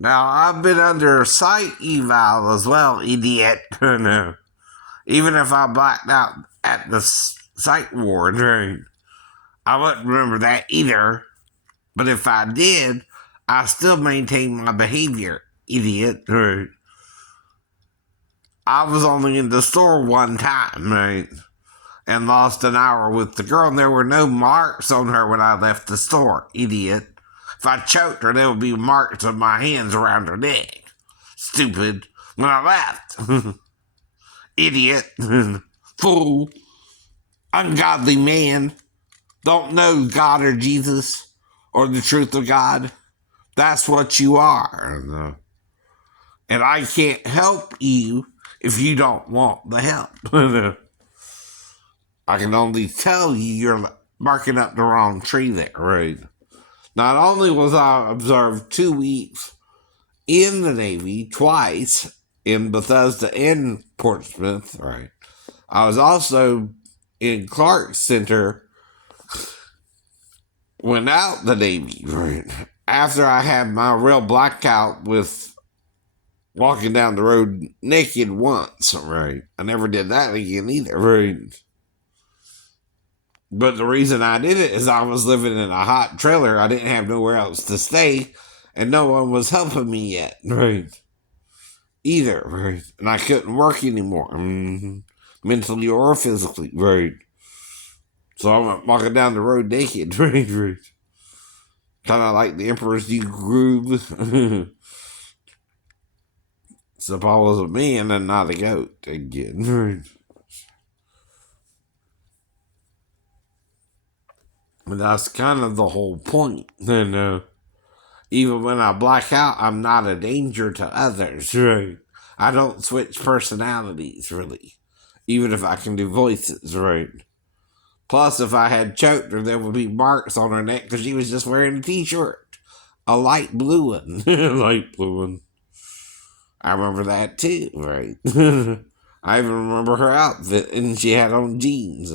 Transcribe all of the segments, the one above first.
Now, I've been under psych eval as well, idiot. No. Even if I blacked out at the psych ward, right? I wouldn't remember that either. But if I did, I still maintain my behavior, idiot. Right? I was only in the store one time, right? And lost an hour with the girl, and there were no marks on her when I left the store, idiot. If I choked her, there would be marks of my hands around her neck. Stupid. When I left. Idiot. Fool. Ungodly man. Don't know God or Jesus or the truth of God. That's what you are. And I can't help you if you don't want the help. I can only tell you you're barking up the wrong tree there, right? Not only was I observed 2 weeks in the Navy, twice in Bethesda and Portsmouth, right? I was also in Clark Center without the Navy, right? After I had my real blackout with walking down the road naked once, right? I never did that again either, right? But the reason I did it is I was living in a hot trailer. I didn't have nowhere else to stay, and no one was helping me yet, right? Either, right? And I couldn't work anymore, mentally or physically, right? So I went walking down the road naked, right? Kind of like the Emperor's New Groove. Except I was a man and not a goat again, right? But that's kind of the whole point. And even when I black out, I'm not a danger to others, right? I don't switch personalities, really. Even if I can do voices, right? Plus, if I had choked her, there would be marks on her neck because she was just wearing a t-shirt. A light blue one. Light blue one. I remember that too, right? I even remember her outfit, and she had on jeans.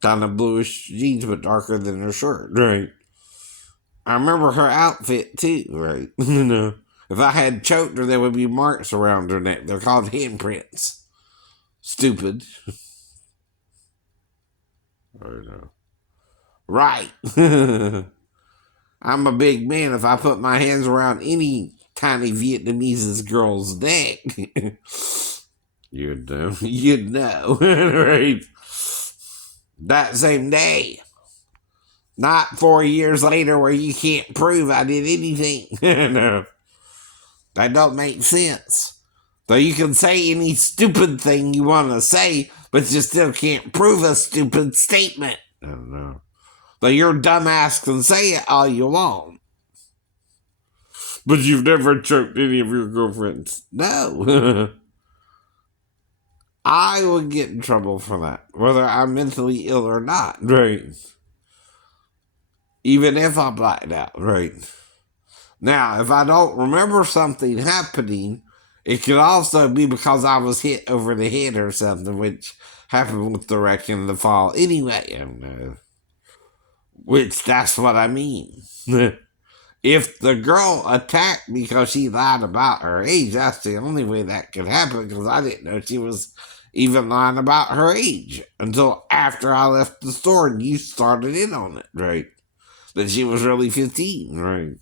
Kind of bluish jeans, but darker than her shirt, right? I remember her outfit too, right? If I had choked her, there would be marks around her neck. They're called handprints. Stupid. I know. Right. I'm a big man. If I put my hands around any tiny Vietnamese girl's neck, you'd know, right? That same day. Not 4 years later where you can't prove I did anything. No. That don't make sense. So you can say any stupid thing you want to say, but you still can't prove a stupid statement. I don't know. So your dumbass can say it all you want. But you've never choked any of your girlfriends. No. I would get in trouble for that, whether I'm mentally ill or not, right? Even if I blacked out, right? Now, if I don't remember something happening, it could also be because I was hit over the head or something, which happened with the wreck in the fall anyway. Which, that's what I mean. If the girl attacked because she lied about her age, that's the only way that could happen, because I didn't know she was even lying about her age until after I left the store and you started in on it, right? That she was really 15, right?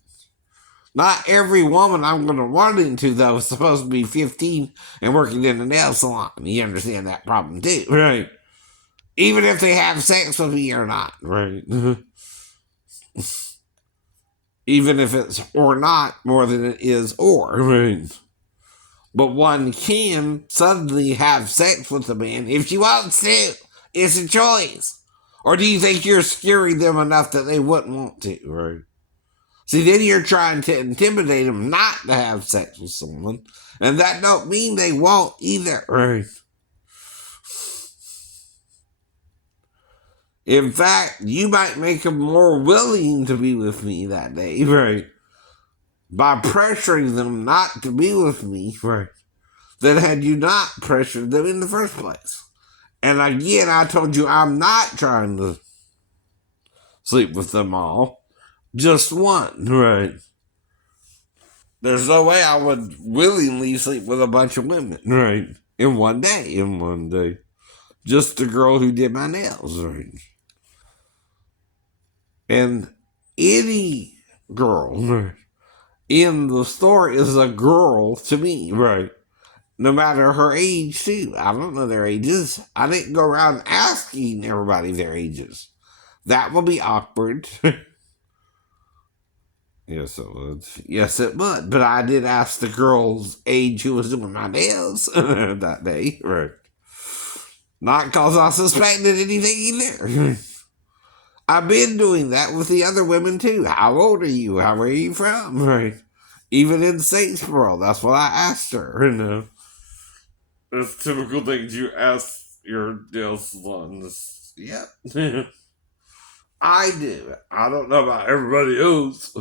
Not every woman I'm going to run into, though, is supposed to be 15 and working in a nail salon. You understand that problem, too, right? Even if they have sex with me or not, right? Even if it's or not more than it is or, right? But one can suddenly have sex with a man if she wants to. It's a choice. Or do you think you're scaring them enough that they wouldn't want to, right? See, then you're trying to intimidate them not to have sex with someone, and that don't mean they won't either, right? In fact, you might make them more willing to be with me that day, right? By pressuring them not to be with me, right? Than had you not pressured them in the first place. And again, I told you I'm not trying to sleep with them all. Just one, right? There's no way I would willingly sleep with a bunch of women, right? In one day. Just the girl who did my nails, right? And any girl right, in the store is a girl to me, right? No matter her age, too. I don't know their ages. I didn't go around asking everybody their ages. That would be awkward. Yes, it would. Yes, it would. But I did ask the girl's age who was doing my nails that day. Right. Not because I suspected anything either. I've been doing that with the other women too. How old are you? How are you from? Right. Even in Statesboro, that's what I asked her. You know. It's typical things you ask your nail salons. Yep. I do. I don't know about everybody else.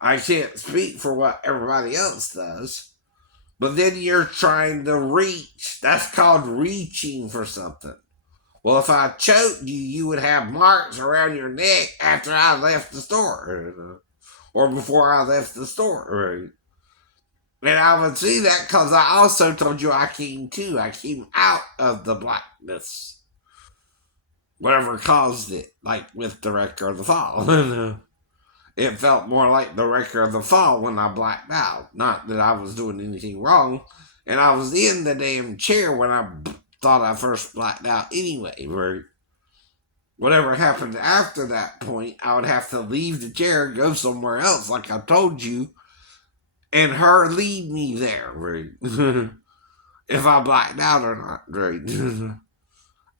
I can't speak for what everybody else does. But then you're trying to reach. That's called reaching for something. Well, if I choked you, you would have marks around your neck after I left the store. Or before I left the store. Right. And I would see that because I also told you I came too. I came out of the blackness. Whatever caused it. Like with the wreck or the fall. It felt more like the wrecker of the fall when I blacked out. Not that I was doing anything wrong. And I was in the damn chair when I thought I first blacked out anyway. Right? Whatever happened after that point, I would have to leave the chair, go somewhere else, like I told you, and her lead me there. Right? If I blacked out or not. Right?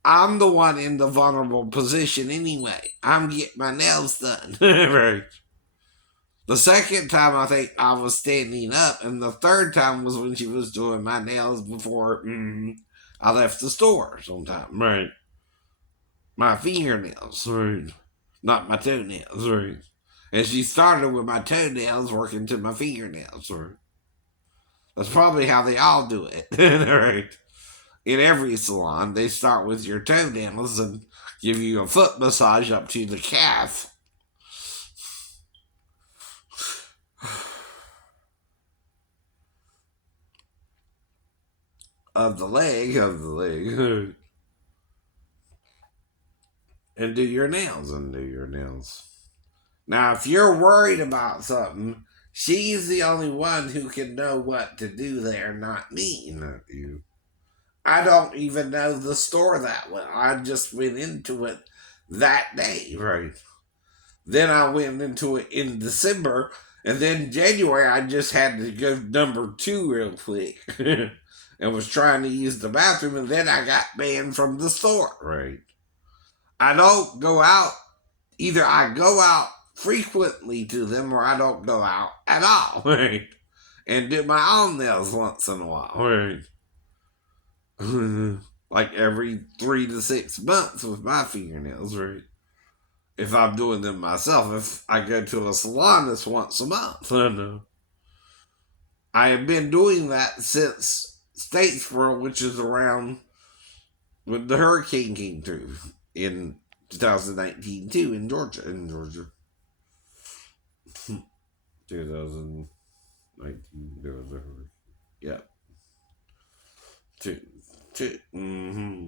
I'm the one in the vulnerable position anyway. I'm getting my nails done. Right? The second time, I think I was standing up, and the third time was when she was doing my nails before I left the store sometime. Right. My fingernails. Right. Not my toenails. Right. And she started with my toenails working to my fingernails. Right. That's probably how they all do it. Right. In every salon, they start with your toenails and give you a foot massage up to the calf. Of the leg, and do your nails. Now, if you're worried about something, she's the only one who can know what to do there, not me, not you. I don't even know the store that well. I just went into it that day, right? Then I went into it in December, and then January I just had to go number two real quick. And was trying to use the bathroom, and then I got banned from the store, right? I don't go out. Either I go out frequently to them or I don't go out at all. Right? And do my own nails once in a while. Right? Like every 3 to 6 months with my fingernails, right? If I'm doing them myself. If I go to a salon, it's once a month. I know. I have been doing that since Statesboro, which is around when the hurricane came through in 2019 too in Georgia. 2019 there was a hurricane. Yeah. Mm-hmm.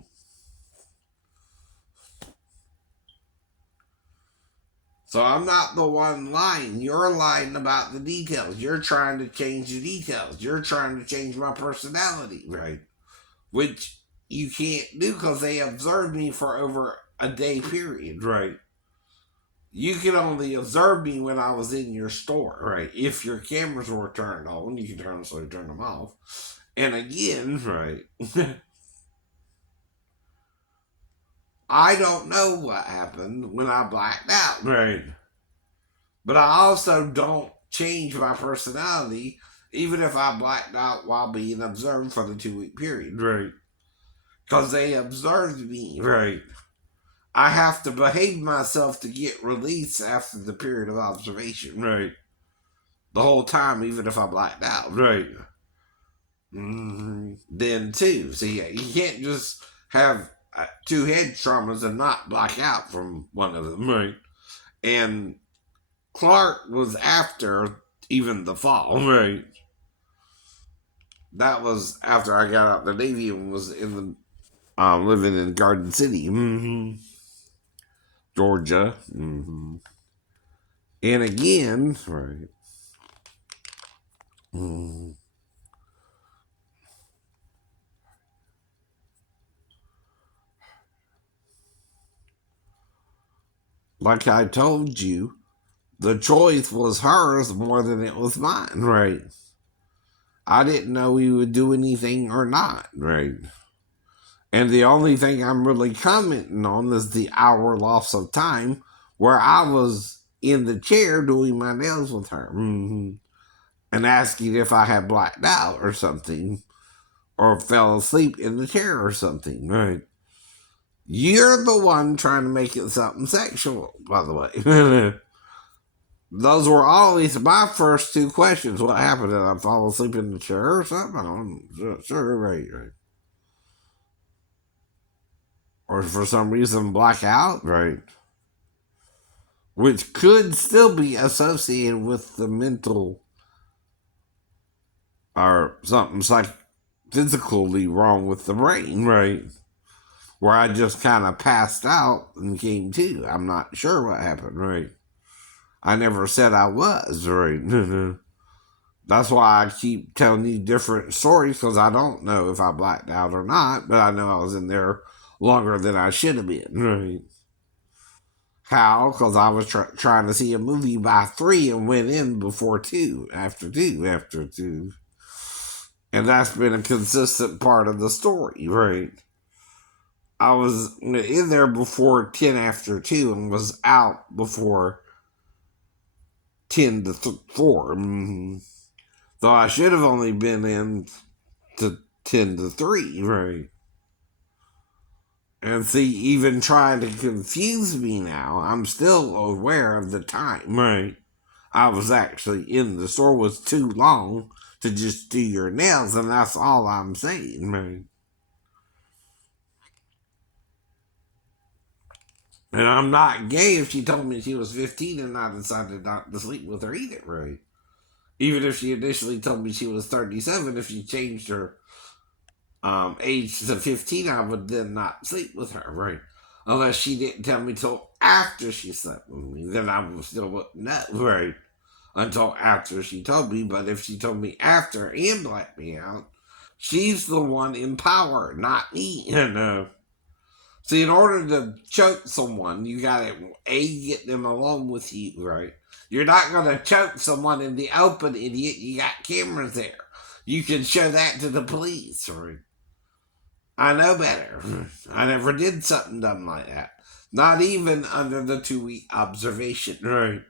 So I'm not the one lying. You're lying about the details. You're trying to change the details. You're trying to change my personality, right? Which you can't do because they observed me for over a day period, right? You can only observe me when I was in your store, right? If your cameras were turned on, you can turn them so you turn them off. And again, right? I don't know what happened when I blacked out, right? But I also don't change my personality, even if I blacked out while being observed for the 2 week period, right? Because they observed me, right? I have to behave myself to get released after the period of observation, right? The whole time, even if I blacked out, right? Then too, see, you can't just have 2 head traumas and not black out from one of them, right? And Clark was after even the fall, right? That was after I got out of the Navy and was in the living in Garden City, Georgia, and again, right? Mm. Like I told you, the choice was hers more than it was mine, right? I didn't know he would do anything or not, right? And the only thing I'm really commenting on is the hour loss of time where I was in the chair doing my nails with her, and asking if I had blacked out or something, or fell asleep in the chair or something, right? You're the one trying to make it something sexual, by the way. Those were always my first two questions. What happened? Did I fall asleep in the chair or something? I don't know. Sure, right. Or for some reason black out, right? Which could still be associated with the mental or something physically wrong with the brain, right? Where I just kind of passed out and came to. I'm not sure what happened, right? I never said I was, right? That's why I keep telling you different stories because I don't know if I blacked out or not, but I know I was in there longer than I should have been, right? How? Because I was trying to see a movie by 3 and went in before 2, after 2. And that's been a consistent part of the story, right? I was in there before 10 after 2 and was out before 10 to 4. Though I should have only been in to 10 to 3, right? And see, even trying to confuse me now, I'm still aware of the time, right? I was actually in the store was too long to just do your nails, and that's all I'm saying, right? And I'm not gay if she told me she was 15 and I decided not to sleep with her either, right? Even if she initially told me she was 37, if she changed her age to 15, I would then not sleep with her, right? Unless she didn't tell me till after she slept with me, then I would still wouldn't know, right? Until after she told me. But if she told me after and blacked me out, she's the one in power, not me. And see, in order to choke someone, you gotta get them along with you, right? You're not gonna choke someone in the open, idiot. You got cameras there. You can show that to the police, right? I know better. I never did something dumb like that. Not even under the 2 week observation, right?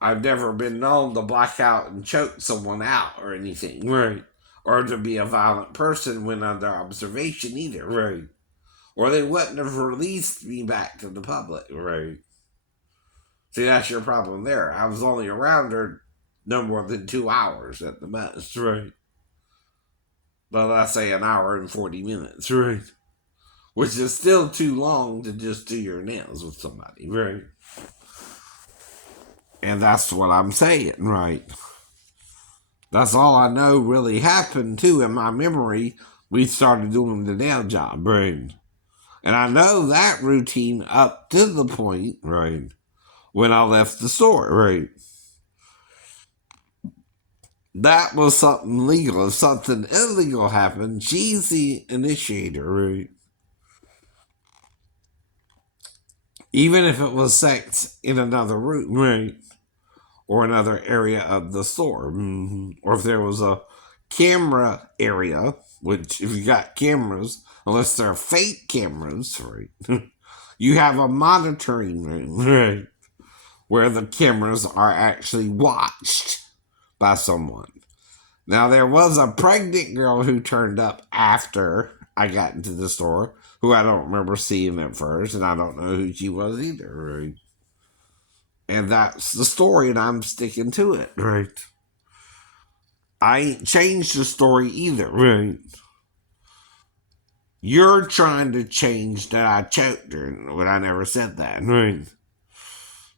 I've never been known to black out and choke someone out or anything, right? Or to be a violent person when under observation either, right? Or they wouldn't have released me back to the public, right? See, that's your problem there. I was only around her no more than 2 hours at the most, right? But let's say an hour and 40 minutes, right? Which is still too long to just do your nails with somebody, right? And that's what I'm saying, right? That's all I know really happened too in my memory. We started doing the nail job, right? And I know that routine up to the point, right, when I left the store, right? That was something legal. If something illegal happened, she's the initiator, right? Even if it was sex in another room, right? Or another area of the store. Or if there was a camera area, which if you got cameras, unless they're fake cameras, right? You have a monitoring room, right? Where the cameras are actually watched by someone. Now, there was a pregnant girl who turned up after I got into the store, who I don't remember seeing at first, and I don't know who she was either, right? And that's the story, and I'm sticking to it, right? I ain't changed the story either, right? You're trying to change that I choked her when I never said that, right?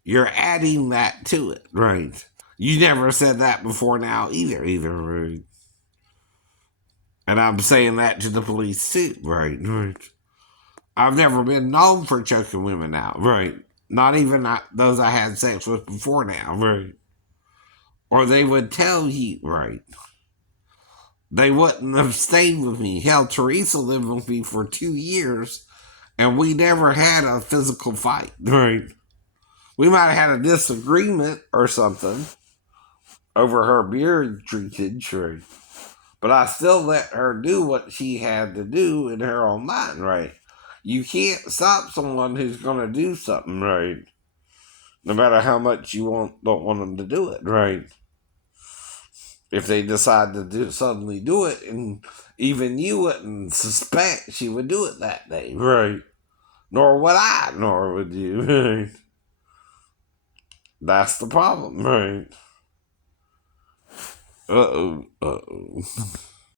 You're adding that to it, right? You never said that before now either, right? And I'm saying that to the police too, right? Right. I've never been known for choking women out, right? Not even those I had sex with before now, right? Or they would tell you, right? They wouldn't have stayed with me. Hell, Teresa lived with me for 2 years, and we never had a physical fight, right? We might have had a disagreement or something over her beer drinkage, right? But I still let her do what she had to do in her own mind, right? You can't stop someone who's going to do something, right? No matter how much you don't want them to do it, right? If they decide to suddenly do it, and even you wouldn't suspect she would do it that day, right? Nor would I, nor would you, right? That's the problem, right? Uh oh.